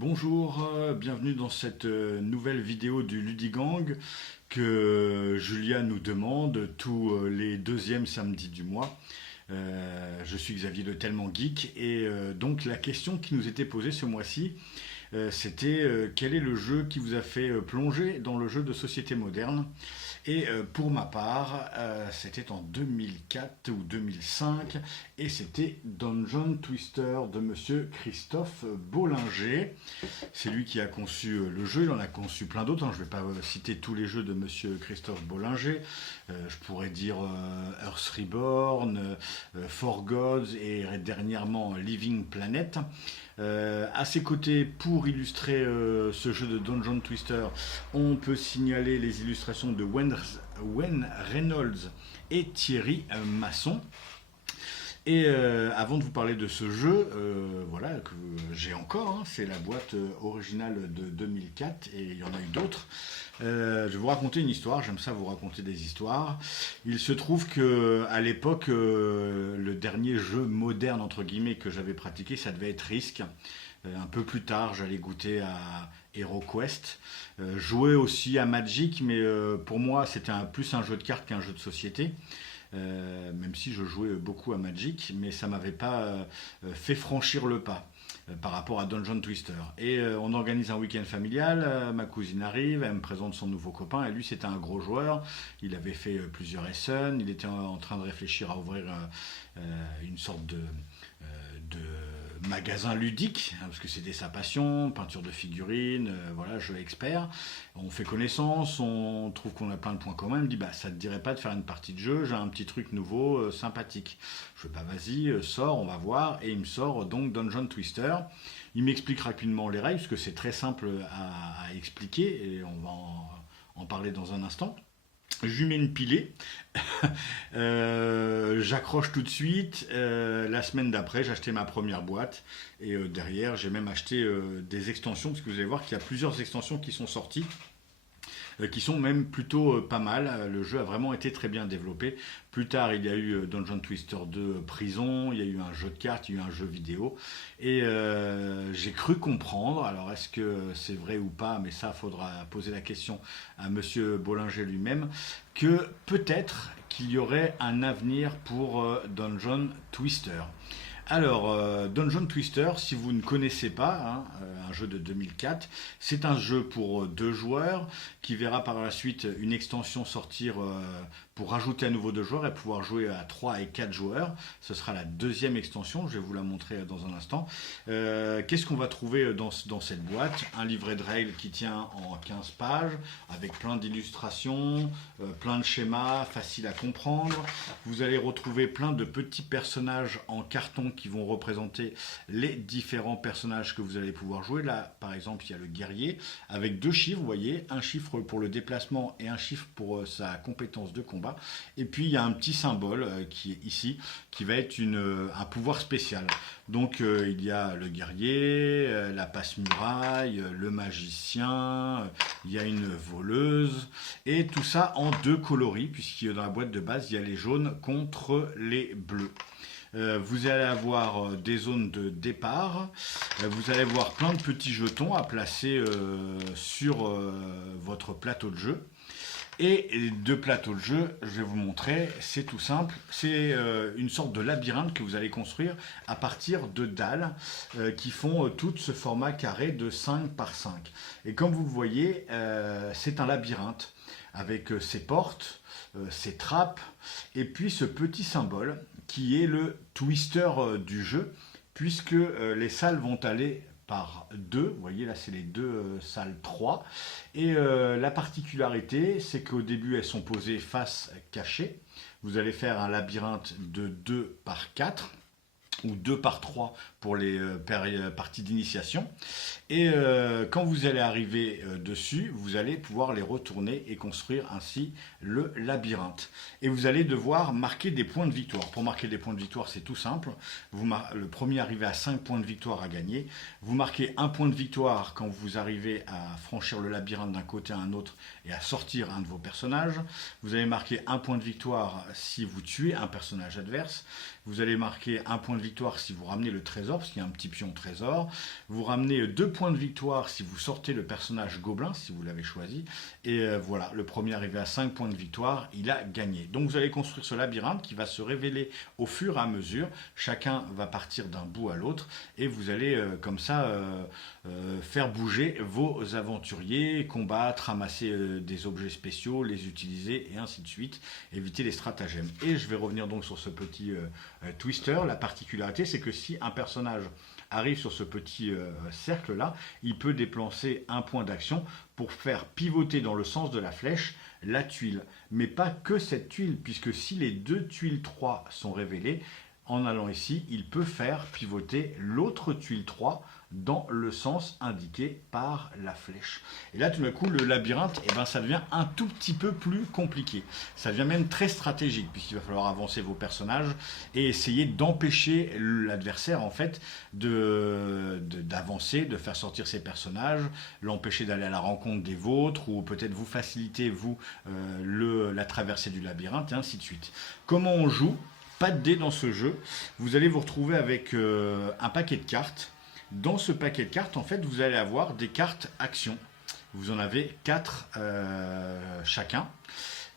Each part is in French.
Bonjour, bienvenue dans cette nouvelle vidéo du Ludigang que Julia nous demande tous les deuxièmes samedis du mois. Je suis Xavier Le Tellement Geek et donc la question qui nous était posée ce mois-ci, c'était quel est le jeu qui vous a fait plonger dans le jeu de société moderne? Et pour ma part, c'était en 2004 ou 2005 et c'était Dungeon Twister de monsieur Christophe Bollinger. C'est lui qui a conçu le jeu, il en a conçu plein d'autres, hein. Je ne vais pas citer tous les jeux de monsieur Christophe Bollinger. Je pourrais dire Earth Reborn, For Gods et dernièrement Living Planet. À ses côtés, pour illustrer ce jeu de Dungeon Twister, on peut signaler les illustrations de Wayne Reynolds et Thierry Masson. Et avant de vous parler de ce jeu, voilà, que j'ai encore, hein, c'est la boîte originale de 2004 et il y en a eu d'autres. Je vais vous raconter une histoire, j'aime ça vous raconter des histoires. Il se trouve que à l'époque, le dernier jeu moderne entre guillemets que j'avais pratiqué, ça devait être Risk. Un peu plus tard, j'allais goûter à HeroQuest. Jouer aussi à Magic, mais pour moi, c'était plus un jeu de cartes qu'un jeu de société. Même si je jouais beaucoup à Magic, mais ça m'avait pas fait franchir le pas par rapport à Dungeon Twister. Et on organise un week-end familial, ma cousine arrive, elle me présente son nouveau copain, et lui c'était un gros joueur, il avait fait plusieurs Essen, il était en train de réfléchir à ouvrir une sorte de magasin ludique, hein, parce que c'était sa passion, peinture de figurines, voilà, jeu expert. On fait connaissance, on trouve qu'on a plein de points communs. Il me dit, bah, ça te dirait pas de faire une partie de jeu, j'ai un petit truc nouveau, sympathique. Je fais, bah, vas-y, sors, on va voir. Et il me sort donc Dungeon Twister. Il m'explique rapidement les règles, parce que c'est très simple à expliquer, et on va en parler dans un instant. Je lui mets une pilée, j'accroche tout de suite. La semaine d'après, j'ai acheté ma première boîte et derrière, j'ai même acheté des extensions parce que vous allez voir qu'il y a plusieurs extensions qui sont sorties qui sont même plutôt pas mal. Le jeu a vraiment été très bien développé. Plus tard, il y a eu Dungeon Twister 2 Prison, il y a eu un jeu de cartes, il y a eu un jeu vidéo. Et j'ai cru comprendre, alors est-ce que c'est vrai ou pas, mais ça, il faudra poser la question à monsieur Bollinger lui-même, que peut-être qu'il y aurait un avenir pour Dungeon Twister. Alors, Dungeon Twister, si vous ne connaissez pas, hein, un jeu de 2004, c'est un jeu pour deux joueurs qui verra par la suite une extension sortir pour rajouter à nouveau deux joueurs et pouvoir jouer à 3 et 4 joueurs. Ce sera la deuxième extension, je vais vous la montrer dans un instant. Qu'est-ce qu'on va trouver dans cette boîte? Un livret de règles qui tient en 15 pages, avec plein d'illustrations, plein de schémas, faciles à comprendre. Vous allez retrouver plein de petits personnages en carton qui vont représenter les différents personnages que vous allez pouvoir jouer. Là, par exemple, il y a le guerrier avec deux chiffres, vous voyez, un chiffre pour le déplacement et un chiffre pour sa compétence de combat. Et puis, il y a un petit symbole qui est ici, qui va être un pouvoir spécial. Donc, il y a le guerrier, la passe-muraille, le magicien, il y a une voleuse, et tout ça en deux coloris, puisqu'il y a dans la boîte de base, il y a les jaunes contre les bleus. Vous allez avoir des zones de départ, vous allez avoir plein de petits jetons à placer sur votre plateau de jeu. Et deux plateaux de jeu, je vais vous montrer, c'est tout simple, c'est une sorte de labyrinthe que vous allez construire à partir de dalles qui font tout ce format carré de 5 par 5. Et comme vous le voyez, c'est un labyrinthe avec ses portes, ses trappes, et puis ce petit symbole qui est le twister du jeu, puisque les salles vont aller par deux. Vous voyez là, c'est les deux salles 3. Et la particularité, c'est qu'au début, elles sont posées face cachée. Vous allez faire un labyrinthe de 2 par 4 ou 2 par 3 pour les parties d'initiation. Et quand vous allez arriver dessus, vous allez pouvoir les retourner et construire ainsi le labyrinthe. Et vous allez devoir marquer des points de victoire. Pour marquer des points de victoire, c'est tout simple. Le premier arrivé à 5 points de victoire à gagner. Vous marquez un point de victoire quand vous arrivez à franchir le labyrinthe d'un côté à un autre et à sortir un de vos personnages. Vous allez marquer un point de victoire si vous tuez un personnage adverse. Vous allez marquer un point de victoire victoire si vous ramenez le trésor, parce qu'il y a un petit pion trésor. Vous ramenez 2 points de victoire si vous sortez le personnage gobelin, si vous l'avez choisi. Et voilà, le premier arrivé à 5 points de victoire, il a gagné. Donc vous allez construire ce labyrinthe qui va se révéler au fur et à mesure. Chacun va partir d'un bout à l'autre et vous allez comme ça faire bouger vos aventuriers, combattre, ramasser des objets spéciaux, les utiliser et ainsi de suite, éviter les stratagèmes. Et je vais revenir donc sur ce petit twister. La particularité, c'est que si un personnage arrive sur ce petit cercle là, il peut déplacer un point d'action pour faire pivoter dans le sens de la flèche la tuile. Mais pas que cette tuile, puisque si les 2 tuiles 3 sont révélées, en allant ici, il peut faire pivoter l'autre tuile 3 dans le sens indiqué par la flèche. Et là, tout d'un coup, le labyrinthe, eh ben, ça devient un tout petit peu plus compliqué. Ça devient même très stratégique, puisqu'il va falloir avancer vos personnages et essayer d'empêcher l'adversaire, en fait, d'avancer, de faire sortir ses personnages, l'empêcher d'aller à la rencontre des vôtres, ou peut-être vous faciliter, vous, la traversée du labyrinthe, et ainsi de suite. Comment on joue ? Pas de dés dans ce jeu. Vous allez vous retrouver avec un paquet de cartes. Dans ce paquet de cartes, en fait, vous allez avoir des cartes actions. Vous en avez 4 chacun.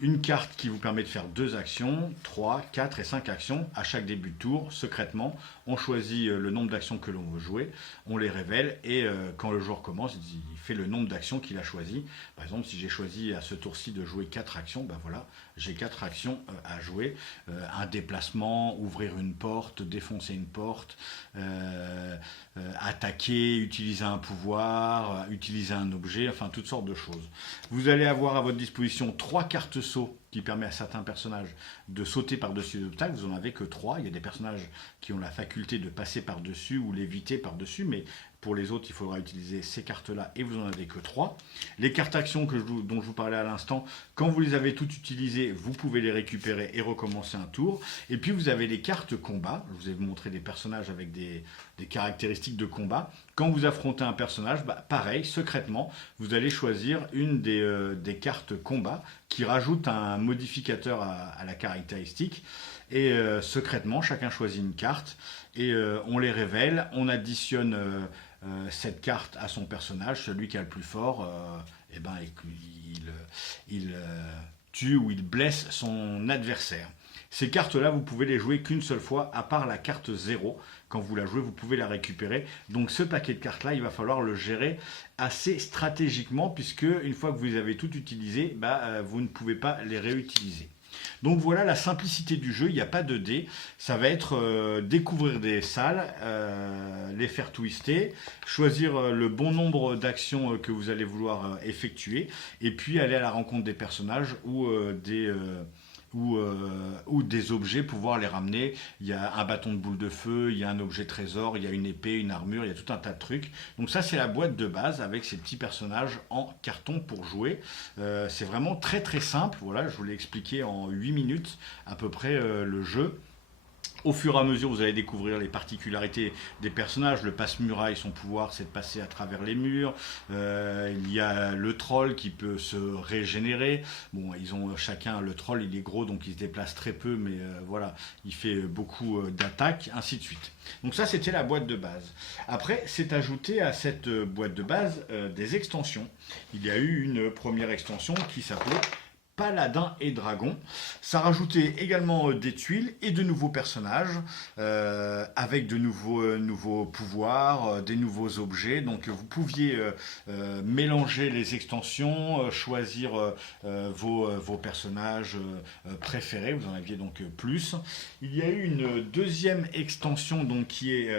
Une carte qui vous permet de faire 2 actions, 3, 4 et 5 actions. À chaque début de tour, secrètement, on choisit le nombre d'actions que l'on veut jouer, on les révèle et quand le joueur commence, il fait le nombre d'actions qu'il a choisi. Par exemple, si j'ai choisi à ce tour-ci de jouer 4 actions, ben voilà, j'ai 4 actions à jouer. Un déplacement, ouvrir une porte, défoncer une porte, attaquer, utiliser un pouvoir, utiliser un objet, enfin toutes sortes de choses. Vous allez avoir à votre disposition 3 cartes saut qui permet à certains personnages de sauter par-dessus les obstacles. Vous n'en avez que 3. Il y a des personnages qui ont la faculté de passer par-dessus ou l'éviter par-dessus, mais pour les autres, il faudra utiliser ces cartes-là et vous n'en avez que 3. Les cartes actions dont je vous parlais à l'instant, quand vous les avez toutes utilisées, vous pouvez les récupérer et recommencer un tour. Et puis vous avez les cartes combat. Je vous ai montré des personnages avec des caractéristiques de combat. Quand vous affrontez un personnage, bah, pareil, secrètement, vous allez choisir une des cartes combat qui rajoute un modificateur à la caractéristique. Et secrètement, chacun choisit une carte et on les révèle, on additionne cette carte à son personnage, celui qui a le plus fort, eh ben, il tue ou il blesse son adversaire. Ces cartes-là, vous pouvez les jouer qu'une seule fois, à part la carte 0. Quand vous la jouez, vous pouvez la récupérer. Donc ce paquet de cartes-là, il va falloir le gérer assez stratégiquement, puisque une fois que vous les avez toutes utilisées, bah, vous ne pouvez pas les réutiliser. Donc voilà la simplicité du jeu, il n'y a pas de dés, ça va être découvrir des salles, les faire twister, choisir le bon nombre d'actions que vous allez vouloir effectuer, et puis aller à la rencontre des personnages ou des objets, pouvoir les ramener. Il y a un bâton de boule de feu, il y a un objet trésor, il y a une épée, une armure, il y a tout un tas de trucs. Donc ça, c'est la boîte de base avec ces petits personnages en carton pour jouer. C'est vraiment très très simple. Voilà, je vous l'ai expliqué en 8 minutes à peu près le jeu. Au fur et à mesure, vous allez découvrir les particularités des personnages. Le passe-muraille, son pouvoir, c'est de passer à travers les murs. Il y a le troll qui peut se régénérer. Bon, ils ont chacun, le troll, il est gros, donc il se déplace très peu, mais voilà, il fait beaucoup d'attaques, ainsi de suite. Donc ça, c'était la boîte de base. Après, c'est ajouté à cette boîte de base des extensions. Il y a eu une première extension qui s'appelait Paladin et Dragon. Ça rajoutait également des tuiles et de nouveaux personnages avec de nouveaux pouvoirs, des nouveaux objets. Donc vous pouviez mélanger les extensions, choisir vos personnages préférés. Vous en aviez donc plus. Il y a eu une deuxième extension donc, qui est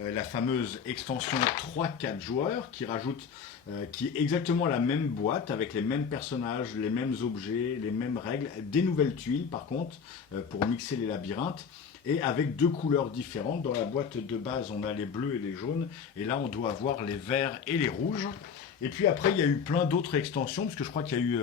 la fameuse extension 3-4 joueurs qui rajoute qui est exactement la même boîte avec les mêmes personnages, les mêmes objets, les mêmes règles, des nouvelles tuiles par contre pour mixer les labyrinthes et avec 2 couleurs différentes. Dans la boîte de base on a les bleus et les jaunes et là on doit avoir les verts et les rouges. Et puis après, il y a eu plein d'autres extensions, parce que je crois qu'il y a eu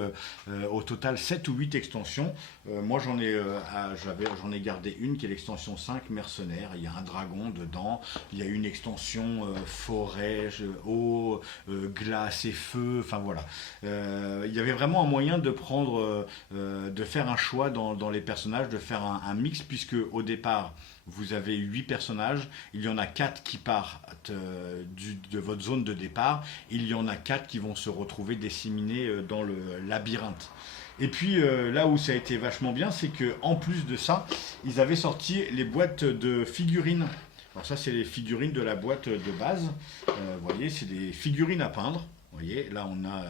au total 7 ou 8 extensions. Moi, j'en ai gardé une qui est l'extension 5, mercenaires. Il y a un dragon dedans. Il y a une extension forêt, eau, glace et feu. Enfin voilà. Il y avait vraiment un moyen de prendre, de faire un choix dans les personnages, de faire un mix, puisque au départ, vous avez 8 personnages, il y en a 4 qui partent de votre zone de départ, il y en a 4 qui vont se retrouver disséminés dans le labyrinthe. Et puis là où ça a été vachement bien, c'est que en plus de ça, ils avaient sorti les boîtes de figurines. Alors ça, c'est les figurines de la boîte de base. Vous voyez, c'est des figurines à peindre. Vous voyez, là on a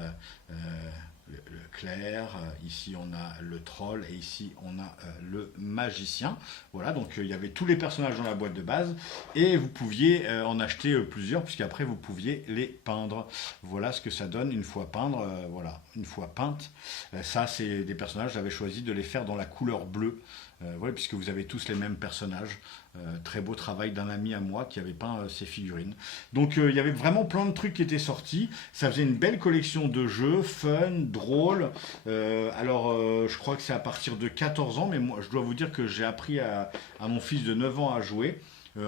le clair, ici on a le troll et ici on a le magicien. Voilà, donc il y avait tous les personnages dans la boîte de base et vous pouviez en acheter plusieurs puisqu'après vous pouviez les peindre. Voilà ce que ça donne une fois peindre, voilà, une fois peinte. Ça c'est des personnages, j'avais choisi de les faire dans la couleur bleue. Voilà, puisque vous avez tous les mêmes personnages. Très beau travail d'un ami à moi qui avait peint ces figurines. Donc il y avait vraiment plein de trucs qui étaient sortis. Ça faisait une belle collection de jeux, fun, drôle. Je crois que c'est à partir de 14 ans, mais moi je dois vous dire que j'ai appris à mon fils de 9 ans à jouer.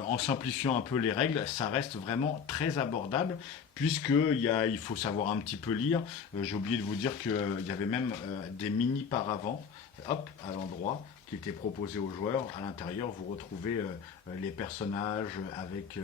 En simplifiant un peu les règles, ça reste vraiment très abordable puisqu'il faut savoir un petit peu lire. J'ai oublié de vous dire qu'il y avait même des mini paravents, hop, à l'endroit, qui étaient proposés aux joueurs. À l'intérieur, vous retrouvez les personnages avec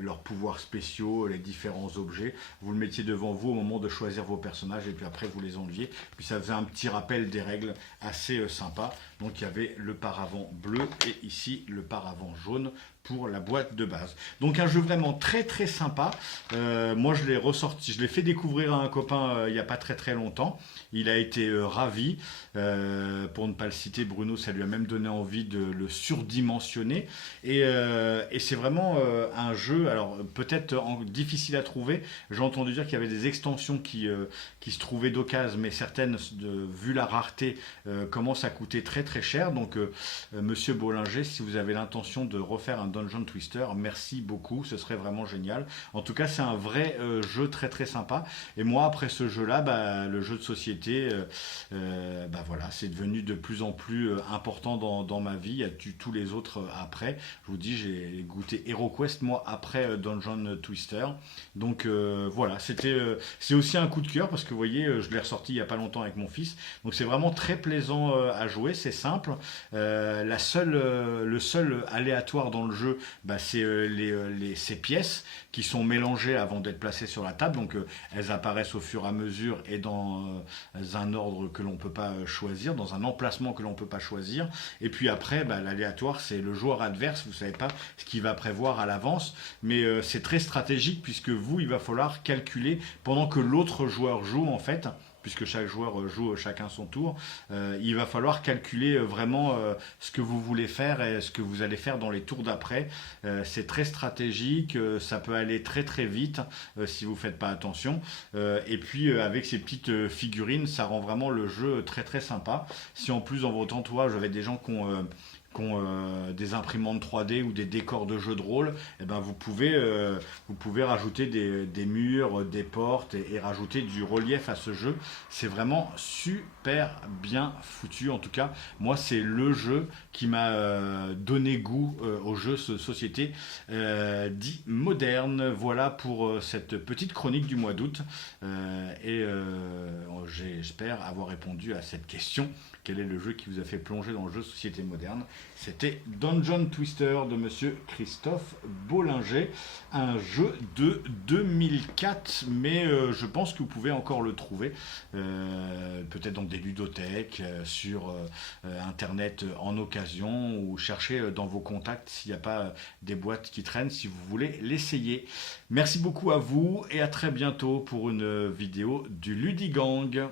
leurs pouvoirs spéciaux, les différents objets. Vous le mettiez devant vous au moment de choisir vos personnages et puis après vous les enleviez. Puis ça faisait un petit rappel des règles assez sympa. Donc il y avait le paravent bleu et ici le paravent jaune pour la boîte de base. Donc un jeu vraiment très très sympa. Moi je l'ai ressorti, je l'ai fait découvrir à un copain il n'y a pas très très longtemps. Il a été ravi. Pour ne pas le citer, Bruno, ça lui a même donné envie de le surdimensionner. Et c'est vraiment un jeu, alors peut-être difficile à trouver. J'ai entendu dire qu'il y avait des extensions qui se trouvaient d'occasion, mais certaines, vu la rareté, commencent à coûter très très cher. Donc Monsieur Bollinger, si vous avez l'intention de refaire un Dungeon Twister, merci beaucoup, ce serait vraiment génial. En tout cas, c'est un vrai jeu très très sympa. Et moi, après ce jeu-là, le jeu de société, voilà, c'est devenu de plus en plus important dans ma vie. Il y a tous les autres après. Je vous dis, j'ai goûté HeroQuest moi après Dungeon Twister. Donc voilà, c'est aussi un coup de cœur parce que vous voyez, je l'ai ressorti il n'y a pas longtemps avec mon fils. Donc c'est vraiment très plaisant à jouer, c'est simple. Le seul aléatoire dans le jeu, c'est ces pièces qui sont mélangées avant d'être placées sur la table. Donc elles apparaissent au fur et à mesure et dans un ordre que l'on peut pas choisir, dans un emplacement que l'on peut pas choisir. Et puis après, l'aléatoire, c'est le joueur adverse. Vous savez pas ce qu'il va prévoir à l'avance, mais c'est très stratégique puisque vous, il va falloir calculer pendant que l'autre joueur joue en fait. Puisque chaque joueur joue chacun son tour, il va falloir calculer vraiment ce que vous voulez faire et ce que vous allez faire dans les tours d'après. C'est très stratégique, ça peut aller très très vite si vous ne faites pas attention. Et puis avec ces petites figurines, ça rend vraiment le jeu très très sympa. Si en plus dans votre entourage, vous avez des gens qui ont des imprimantes 3D ou des décors de jeux de rôle, vous pouvez rajouter des murs, des portes et rajouter du relief à ce jeu. C'est vraiment super bien foutu. En tout cas, moi, c'est le jeu qui m'a donné goût aux jeux de société dits modernes. Voilà pour cette petite chronique du mois d'août. J'espère avoir répondu à cette question. Quel est le jeu qui vous a fait plonger dans le jeu de société moderne? C'était Dungeon Twister de Monsieur Christophe Bollinger, un jeu de 2004, mais je pense que vous pouvez encore le trouver, peut-être dans des ludothèques, sur Internet en occasion, ou chercher dans vos contacts s'il n'y a pas des boîtes qui traînent, si vous voulez l'essayer. Merci beaucoup à vous et à très bientôt pour une vidéo du Ludigang.